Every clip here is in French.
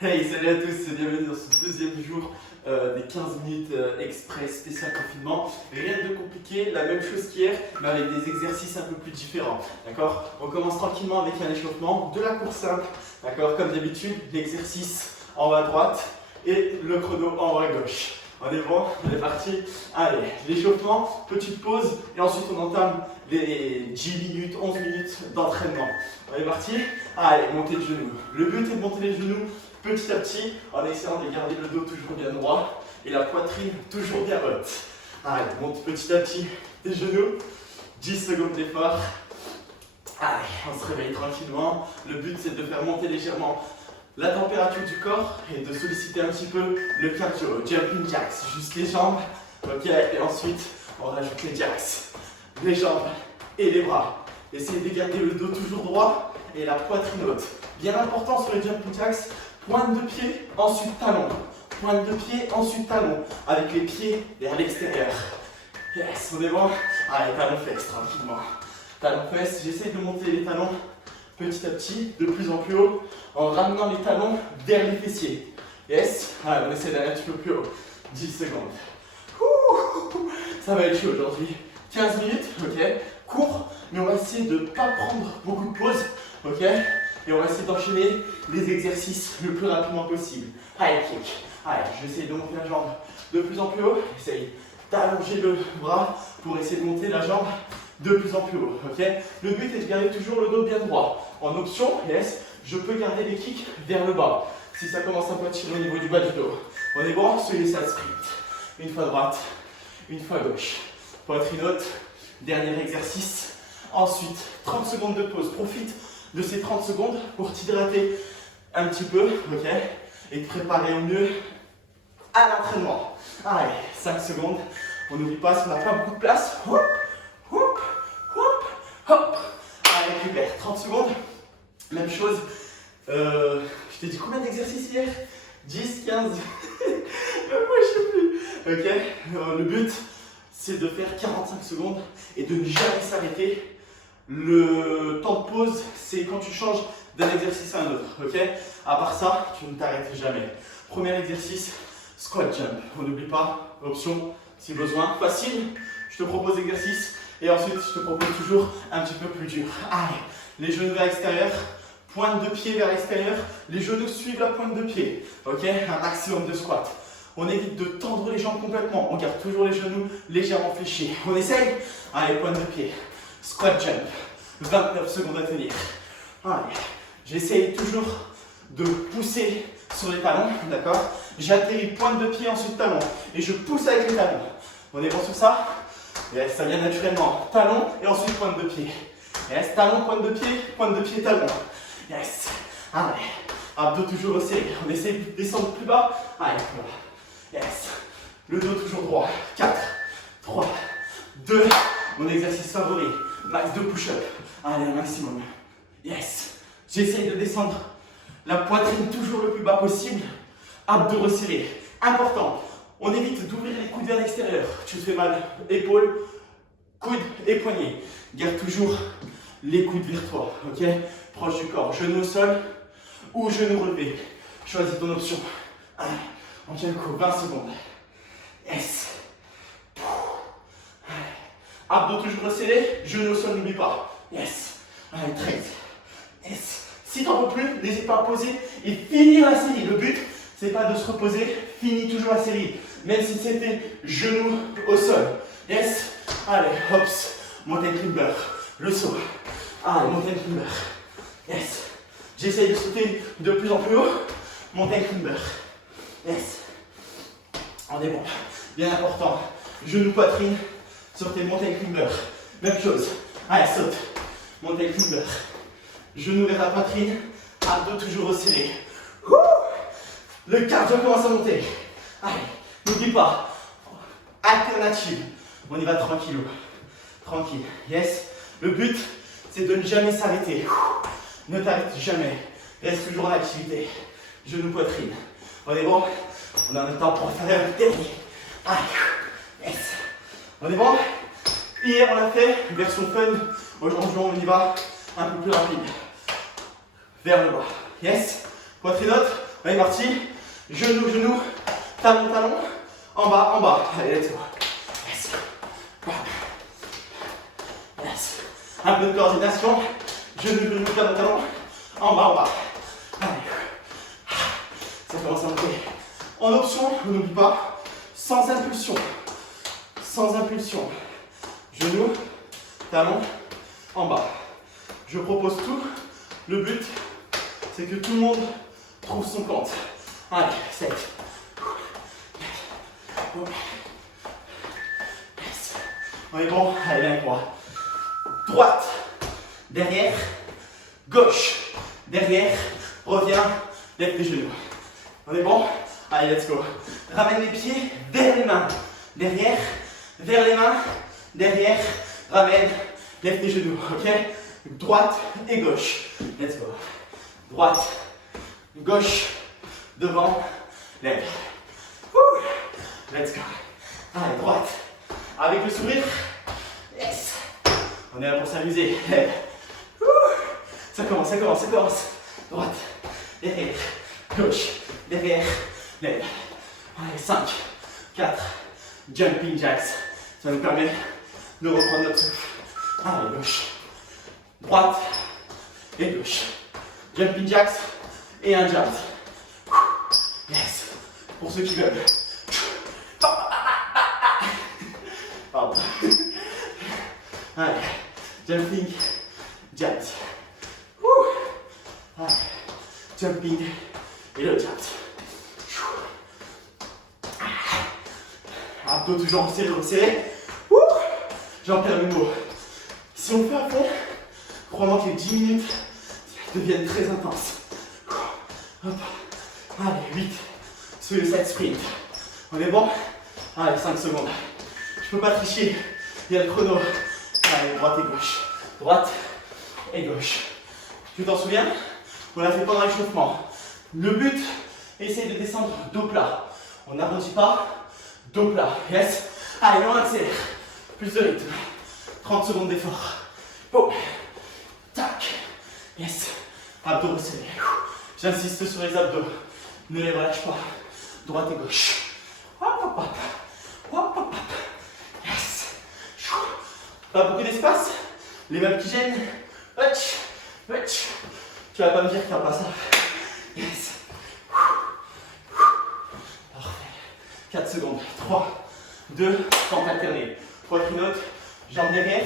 Hey, salut à tous et bienvenue dans ce deuxième jour des 15 minutes express spécial confinement. Rien de compliqué, la même chose qu'hier, mais avec des exercices un peu plus différents. D'accord? On commence tranquillement avec un échauffement, de la course simple. D'accord? Comme d'habitude, l'exercice en haut à droite et le chrono en haut à gauche. On est bon? On est parti? Allez, l'échauffement, petite pause et ensuite on entame les 10 minutes, 11 minutes d'entraînement. On est parti? Allez, montez le genou. Le but est de monter les genoux petit à petit, en essayant de garder le dos toujours bien droit et la poitrine toujours bien haute. Allez, monte petit à petit tes genoux, 10 secondes d'effort. Allez, on se réveille tranquillement. Le but c'est de faire monter légèrement la température du corps et de solliciter un petit peu le cardio. Jumping jacks, juste les jambes. Ok, et ensuite on rajoute les jacks, les jambes et les bras. Essayez de garder le dos toujours droit et la poitrine haute. Bien important sur les jumping jacks, pointe de pied, ensuite talon. Pointe de pied, ensuite talon. Avec les pieds vers l'extérieur. Yes, on est bon? Allez, talon fesses, tranquillement. Talon fesses, j'essaie de monter les talons petit à petit, de plus en plus haut, en ramenant les talons vers les fessiers. Yes? Allez, on essaie d'aller un petit peu plus haut. 10 secondes. Ouh, ça va être chaud aujourd'hui. 15 minutes, ok? Court, mais on va essayer de ne pas prendre beaucoup de pauses, ok? Et on va essayer d'enchaîner les exercices le plus rapidement possible. Allez, kick. Allez, je vais essayer de monter la jambe de plus en plus haut. Essaye d'allonger le bras pour essayer de monter la jambe de plus en plus haut. Ok? Le but est de garder toujours le dos bien droit. En option, yes, je peux garder les kicks vers le bas. Si ça commence un peu à tirer au niveau du bas du dos. On est bon? Soyez ça sprint. Une fois droite, une fois gauche. Poitrine haute. Dernier exercice. Ensuite, 30 secondes de pause. Profite de ces 30 secondes pour t'hydrater un petit peu, ok, et te préparer au mieux à l'entraînement. Allez, 5 secondes. On n'oublie pas, si on n'a pas beaucoup de place, hop, hop, hop, hop. Allez, récupère. 30 secondes. Même chose. Je t'ai dit combien d'exercices hier? 10, 15. Moi, je sais plus. Ok, le but, c'est de faire 45 secondes et de ne jamais s'arrêter. Le temps de pause, c'est quand tu changes d'un exercice à un autre, ok? À part ça, tu ne t'arrêtes jamais. Premier exercice, squat jump. On n'oublie pas, option si besoin. Facile, je te propose exercice et ensuite je te propose toujours un petit peu plus dur. Allez, les genoux vers l'extérieur, pointe de pied vers l'extérieur, les genoux suivent la pointe de pied, ok? Un maximum de squat. On évite de tendre les jambes complètement, on garde toujours les genoux légèrement fléchis. On essaye? Allez, pointe de pied. Squat jump, 29 secondes à tenir. Allez, j'essaye toujours de pousser sur les talons, d'accord? J'atterris pointe de pied, ensuite talon. Et je pousse avec les talons. On est bon sur ça? Yes, ça vient naturellement. Talon et ensuite pointe de pied. Yes, talon, pointe de pied, talon. Yes. Allez, abdos toujours resserrés. On essaie de descendre plus bas. Allez, voilà. Yes. Le dos toujours droit. 4, 3, 2, mon exercice favori. Max de push-up. Allez, un maximum. Yes. J'essaye de descendre la poitrine toujours le plus bas possible. Abdos resserrés. Important. On évite d'ouvrir les coudes vers l'extérieur. Tu te fais mal. Épaules, coudes et poignets. Garde toujours les coudes vers toi. Ok? Proche du corps. Genou au sol ou genou relevé. Choisis ton option. Allez, on tient le coup. 20 secondes. Yes. Abdos toujours resserrés, genoux au sol, n'oublie pas. Yes. Allez, 13. Yes. Si t'en peux plus, n'hésite pas à poser et finir la série. Le but, c'est pas de se reposer, finis toujours la série. Même si c'était genoux au sol. Yes. Allez, hops. Mountain climber. Le saut. Allez, mountain climber. Yes. J'essaye de sauter de plus en plus haut. Mountain climber. Yes. On est bon. Bien important. Genou, poitrine. Sur tes mountain climber. Même chose. Allez, saute. Mountain climber. Genou vers la poitrine. Abdos toujours resserrés. Le cardio commence à monter. Allez, n'oublie pas. Alternative. On y va tranquillou. Tranquille. Yes. Le but, c'est de ne jamais s'arrêter. Ne t'arrête jamais. Reste toujours en activité. Genou, poitrine. On est bon? On a un temps pour faire un dernier. Allez. Yes. On est bon? Hier on l'a fait, version fun. Aujourd'hui on y va un peu plus rapide. Vers le bas. Yes. Poitrine haute. On est parti. Genou, genou, talon, talon. En bas, en bas. Allez, let's go. Yes. Yes. Un peu de coordination. Genou, genou, talon, talon. En bas, en bas. Allez. Ça commence à monter. En option, on n'oublie pas, sans impulsion. Sans impulsion. Genou, talon, en bas. Je propose tout. Le but, c'est que tout le monde trouve son compte. Allez, 7. On est bon. Allez, bien quoi. Droite, derrière, gauche, derrière, reviens, lève tes genoux. On est bon? Allez, let's go. Ramène les pieds vers les mains. Derrière, vers les mains, derrière, ramène, lève tes genoux, ok? Droite et gauche. Let's go. Droite, gauche, devant, lève. Let's go. Allez, droite. Avec le sourire. Yes. On est là pour s'amuser. Lève. Ça commence, ça commence, ça commence. Droite, derrière, gauche, derrière, lève. Allez, 5, 4, jumping jacks. Ça nous permet de reprendre notre souffle. Allez, gauche, droite et gauche. Jumping jacks et un jump. Yes. Pour ceux qui veulent. Pardon. Allez, jumping jacks. Allez, jumping et le jump. Abdos toujours resserrés, resserrés. J'en perds le mot. Si on fait à fond, crois-moi que les 10 minutes deviennent très intenses. Hop. Allez, 8. Suicide sprint. On est bon? Allez, 5 secondes. Je peux pas tricher. Il y a le chrono. Allez, droite et gauche. Droite et gauche. Tu t'en souviens? On l'a fait pendant l'échauffement. Le but, essaye de descendre dos plat. On n'arrondit pas. Dos plat. Yes. Allez, on accélère. Plus de rythme. 30 secondes d'effort. Boum. Tac. Yes. Abdos resserrés. J'insiste sur les abdos. Ne les relâche pas. Droite et gauche. Hop, hop, hop. Hop, hop, hop. Yes. Pas beaucoup d'espace. Les mains qui gênent. Hutch. Hutch. Tu vas pas me dire que t'as pas ça. Yes. Parfait. 4 secondes. 3, 2, temps alterné. Poitrine haute, jambe derrière.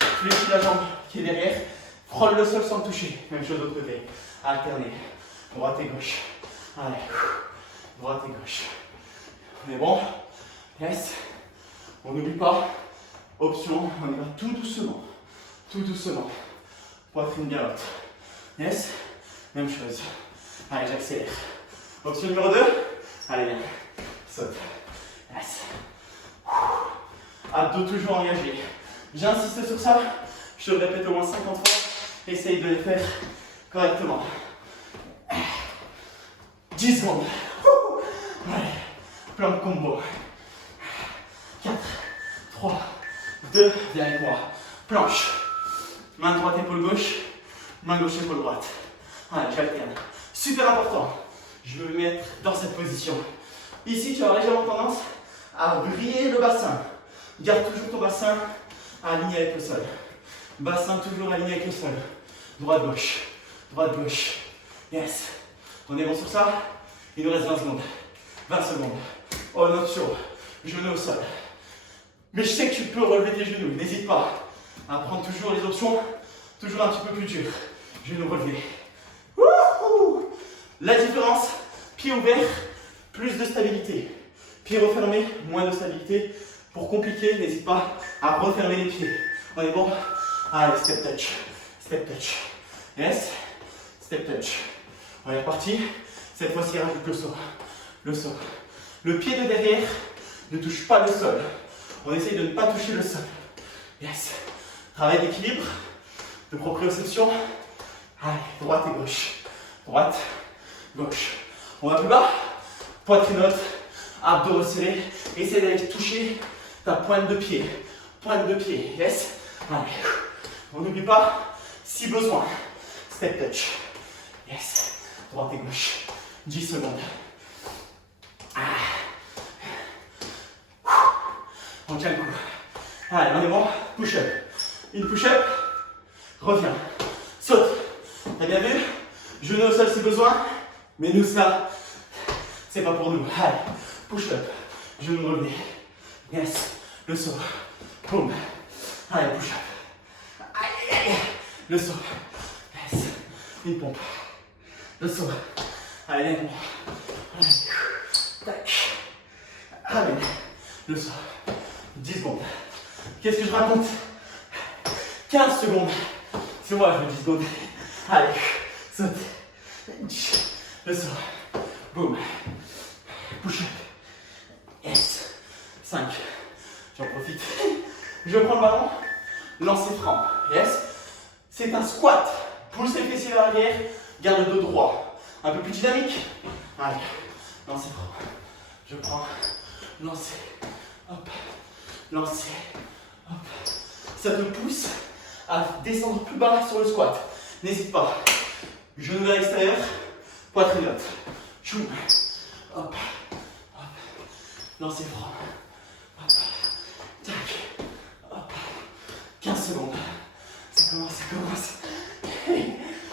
Fléchis la jambe qui est derrière. Frôle le sol sans le toucher. Même chose de l'autre côté. Alterné. Droite et gauche. Allez. Droite et gauche. On est bon? Yes. On n'oublie pas. Option, on y va tout doucement. Tout doucement. Poitrine bien haute. Yes. Même chose. Allez, j'accélère. Option numéro 2. Allez, viens. Saute. Yes. Abdos toujours engagés. J'insiste sur ça. Je te le répète au moins 50 fois. Essaye de les faire correctement. 10 secondes. Allez. Plank combo. 4, 3, 2, viens avec moi. Planche. Main droite, épaule gauche. Main gauche, épaule droite. Allez, j'alterne. Super important. Je veux me mettre dans cette position. Ici, tu as légèrement tendance à vriller le bassin. Garde toujours ton bassin aligné avec le sol. Bassin toujours aligné avec le sol. Droite, gauche. Droite, gauche. Yes. On est bon sur ça? Il nous reste 20 secondes. 20 secondes. En option, genou au sol. Mais je sais que tu peux relever tes genoux. N'hésite pas à prendre toujours les options, toujours un petit peu plus dur. Genou relevé. Wouhou! La différence, pied ouvert, plus de stabilité. Pied refermé, moins de stabilité. Pour compliquer, n'hésite pas à refermer les pieds. On est bon? Allez, step touch. Step touch. Yes. Step touch. On est reparti. Cette fois-ci, rajoute le saut. Le saut. Le pied de derrière ne touche pas le sol. On essaye de ne pas toucher le sol. Yes. Travail d'équilibre, de proprioception. Allez, droite et gauche. Droite, gauche. On va plus bas. Poitrine haute, abdos resserrés. Essaye d'aller toucher ta pointe de pied. Pointe de pied. Yes. Allez. On n'oublie pas, si besoin, step touch. Yes. Droite et gauche. 10 secondes. On tient le coup. Allez, on est bon. Push-up. Une push-up. Reviens. Saute. T'as bien vu? Genou au sol si besoin. Mais nous, ça, c'est pas pour nous. Allez, push-up. Genou relevé. Yes. Le saut. Boum. Allez, push-up. Aïe, aïe, aïe. Le saut. Yes. Une pompe. Le saut. Allez, bon. Allez. Tac. Allez. Le saut. 10 secondes. Qu'est-ce que je raconte? 15 secondes. C'est moi, je veux 10 secondes. Allez. Saute. Le saut. Boum. Push-up. Yes. 5. J'en profite. Je prends le ballon. Lancer franc. Yes. C'est un squat. Pousse les fessiers vers l'arrière. Garde le dos droit. Un peu plus dynamique. Allez. Lancer franc. Je prends. Lancer. Hop. Lancer. Hop. Ça te pousse à descendre plus bas sur le squat. N'hésite pas. Genou vers l'extérieur. Poitrine haute. Choum. Hop. Hop. Lancer franc. Hop. Tac. Hop. 15 secondes. Ça commence, ça commence.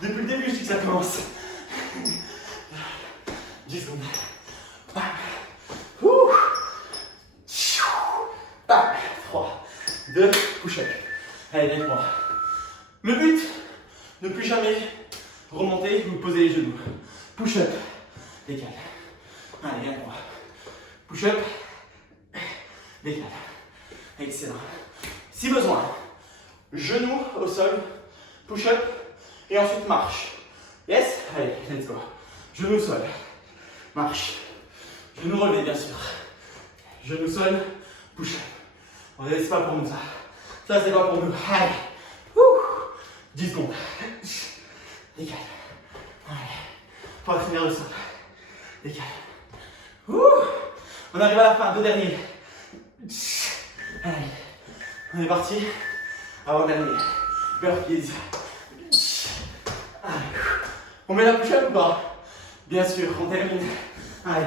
Depuis le début, je dis que ça commence. 10 secondes. Bam. Ouh. 3, 2, push-up. Allez, viens avec moi. Le but, ne plus jamais remonter ou poser les genoux. Push-up. Décale. Allez, viens avec moi. Push-up. Décale. Excellent. Si besoin, genoux au sol, push-up et ensuite marche. Yes? Allez, let's go. Genoux au sol. Marche. Genoux relevés, bien sûr. Genoux au sol, push-up. On ne laisse pas pour nous ça. Ça, c'est pas pour nous. Allez. 10 secondes. Décale. Allez. Poitrine vers le sol. Décale. On arrive à la fin. Deux derniers. Allez. On est parti. Avant-dernier. Burpees. Allez. On met la push-up ou pas? Bien sûr, on termine. Allez.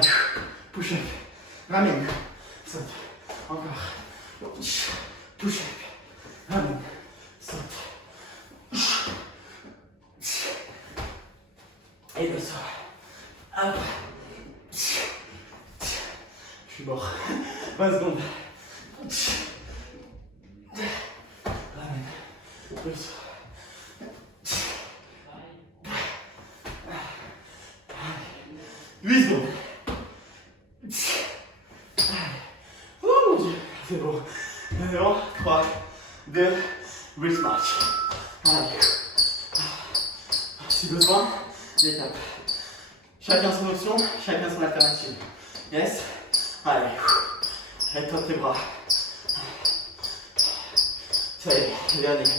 Push-up. Ramène. Saute. Encore. Push-up. Ramène. Saute. Et le sort. Hop. Je suis mort. 20 secondes. Ramène. Le sort. 8 secondes. Oh mon Dieu. C'est bon. C'est bon. 3, 2, wrist march. Allez. Si besoin, l'étape. Chacun son option, chacun son alternative. Yes? Allez. Aide-toi tes bras. Ça y est, le dernier.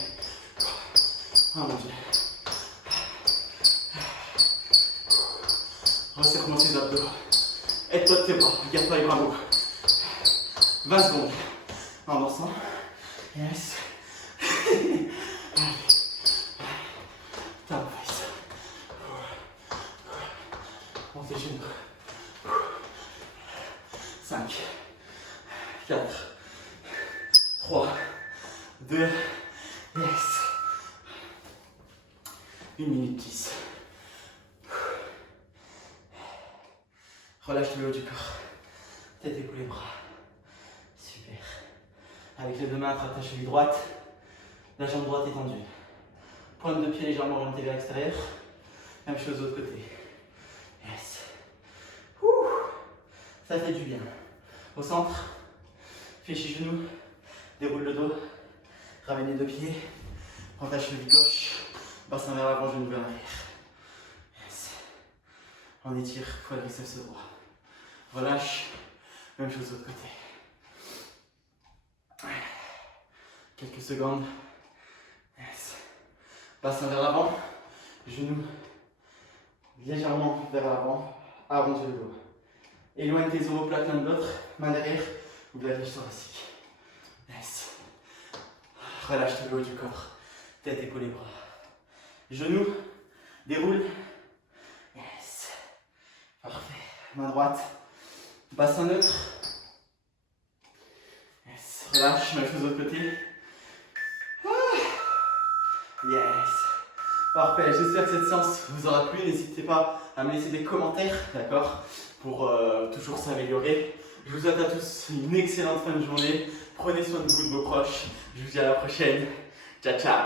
Oh mon Dieu. Resserre-moi tes abdos. Aide-toi de tes bras, garde-toi les bras hauts. 20 secondes. En dansant. Yes. Allez. Top face. Montez les genoux. 5, 4, 3, 2, yes. 1 minute 10. Relâche le haut du corps. Tête épaulée, bras. Super. Avec les deux mains, attrape ta cheville droite. La jambe droite étendue. Pointe de pied légèrement orientée vers l'extérieur. Même chose de l'autre côté. Yes. Ouh. Ça fait du bien. Au centre, fléchis genoux, déroule le dos, ramène les deux pieds, prends ta cheville gauche, bassin vers l'avant, genou vers l'arrière. Yes. On étire, quadriceps droit. Relâche, même chose de l'autre côté. Quelques secondes. Yes. Bassin vers l'avant, genou légèrement vers l'avant, arrondis le dos. Éloigne tes omoplates l'un de l'autre, main derrière, ou de la cage thoracique. Yes. Relâche le haut du corps, tête, épaules et bras. Genoux, déroule. Yes. main droite, bassin neutre. Yes, relâche, même chose de l'autre côté. Yes. Parfait, j'espère que cette séance vous aura plu. N'hésitez pas à me laisser des commentaires, d'accord, pour toujours s'améliorer. Je vous souhaite à tous une excellente fin de journée. Prenez soin de vous, de vos proches. Je vous dis à la prochaine. Ciao, ciao.